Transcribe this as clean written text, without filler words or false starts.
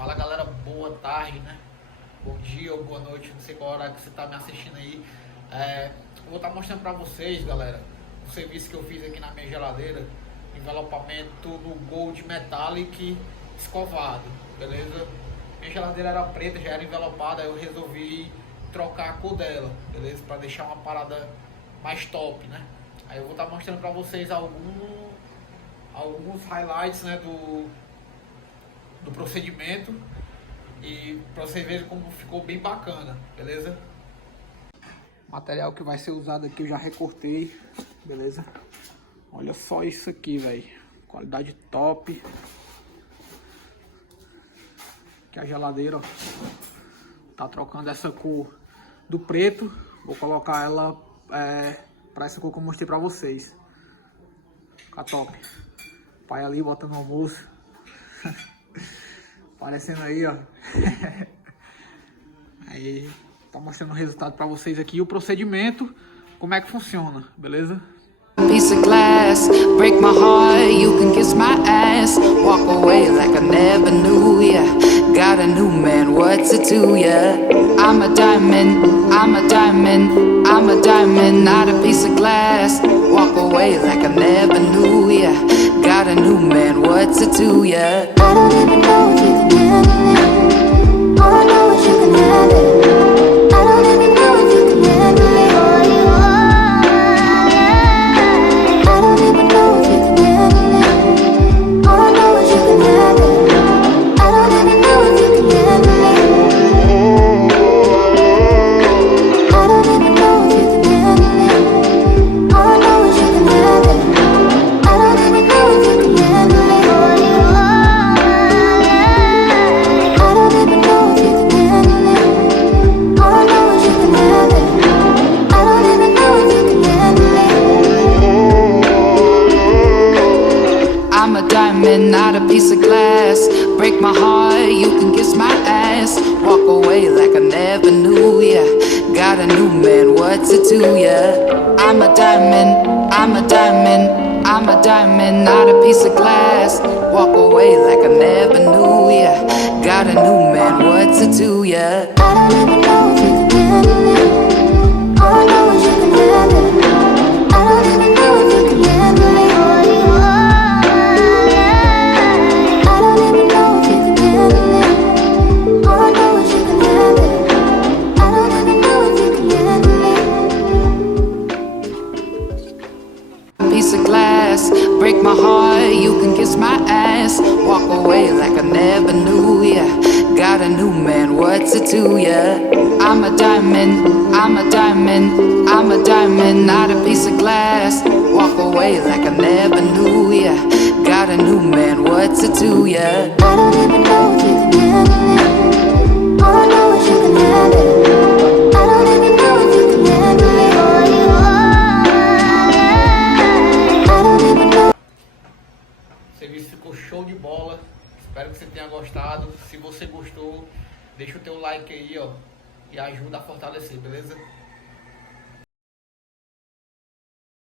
Fala galera, boa tarde, né? Bom dia ou boa noite, não sei qual hora que você tá me assistindo aí. Eu vou estar mostrando pra vocês, galera, o serviço que eu fiz aqui na minha geladeira. Envelopamento no Gold Metallic escovado, beleza? Minha geladeira era preta, já era envelopada, eu resolvi trocar a cor dela, beleza? Pra deixar uma parada mais top, né? Aí eu vou estar mostrando pra vocês alguns highlights, né, do procedimento e para vocês verem como ficou bem bacana, beleza? O material que vai ser usado aqui eu já recortei, beleza? Olha só isso aqui, velho, qualidade top. Que a geladeira, ó, tá trocando essa cor do preto, vou colocar ela para essa cor que eu mostrei para vocês. Fica top. Pai ali botando almoço. Aparecendo aí, ó. Aí, tá mostrando o resultado pra vocês aqui e o procedimento, como é que funciona, beleza? Piece of glass, break my heart, you can kiss my ass. Walk away like I never knew ya. Got a new man, what's it to ya? I'm a diamond, I'm a diamond, I'm a diamond, not a piece of glass. Walk away like I never knew ya. Got a new man, what's it to ya? I don't even know if you can handle it. All I know is you can have it. I don't even know if you can handle it. All you are, yeah. I don't even know if you can handle it. All I know is you can have it. I don't even know if you can handle it. I don't even know if you can handle it. All I know is you can have it. I don't even know if you can handle it. All you are, yeah. I don't even know if you can handle it. All I know is you can have it. I don't even know if you can handle it. I'm a diamond, not a piece of glass. Break my heart, you can kiss my ass. Walk away like I never knew ya. Got a new man, what's it to ya? I'm a diamond, I'm a diamond, I'm a diamond, not a piece of glass. Walk away like I never knew ya. Got a new man, what's it to ya? I don't even know if you can handle it. All I know is you can have it. I don't even know if you can handle it. All you are, yeah. I don't even know if you can handle it. All I know is you can have it. I don't even know if you can handle it. Piece of glass, break my heart, you can kiss my ass. Walk away like I never knew ya. Got a new man, what's it to ya? I'm a diamond, I'm a diamond, I'm a diamond, not a piece of glass. Walk away like I never knew ya. Got a new man, what's it to ya? I don't even know if you can handle it. All I know is you can have it. I don't even know if you can handle it. All you are, yeah. I don't even know. O serviço ficou show de bola. Espero que você tenha gostado. Se você gostou, deixa o teu like aí, ó, e ajuda a fortalecer, beleza?